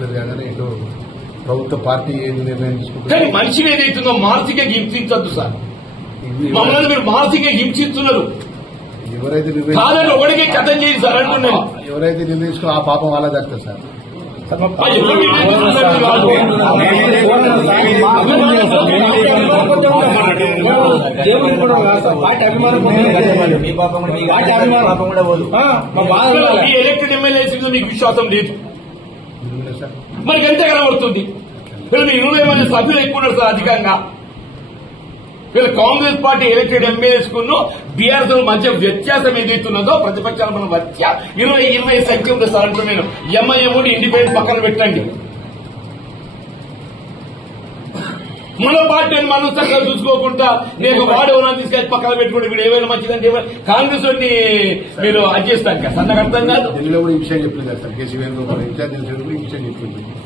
చెప్పలేదు కానీ ఇటు ప్రభుత్వ పార్టీ ఏది నిర్ణయం కానీ తీసుకుంటుంది మనిషిని ఏదైతుందో మానసికంగా హింసించద్దు సార్. మమ్మల్ని మీరు మానసికంగా హింసిస్తున్నారు. ఎవరైతే కాదని ఒకటికే కథం చేయండి సార్ అంటున్నాను. ఎవరైతే నిర్ణయించుకో ఆ పాపం వాళ్ళ దక్కుతుంది సార్. ఈ ఎలక్టెడ్ ఎమ్మెల్యేస్ మీద మీకు విశ్వాసం లేదు, మనకి ఎంత కనబడుతుంది? వీళ్ళు 20 మంది సభ్యులు ఎక్కువ ఉన్నారు సార్ అధికంగా. వీళ్ళు కాంగ్రెస్ పార్టీ ఎలక్టెడ్ ఎమ్మెల్యేస్ కును బీఆర్ఎస్ మధ్య వ్యత్యాసం ఏదైతున్నదో ప్రతిపక్షాల మన మధ్య 20 సంఖ్య ఉంది సార్ అంటూ నేను ఎంఐఎం ఇండిపెండెంట్ పక్కన పెట్టండి. మన పార్టీని మనం చక్కగా చూసుకోకుండా నేను వాడు తీసుకెళ్ళి పక్కన పెట్టుకుంటే వీడు ఏమైనా మంచిదంటే కాంగ్రెస్ మీరు అది చేస్తాను కదా సన్నగా అర్థం కాదు. ఢిల్లీలో కూడా ఈ విషయం చెప్పింది సార్. కేసీ వేణుగోపాల్ ఇన్ఛార్జ్ ఈ విషయం చెప్పింది.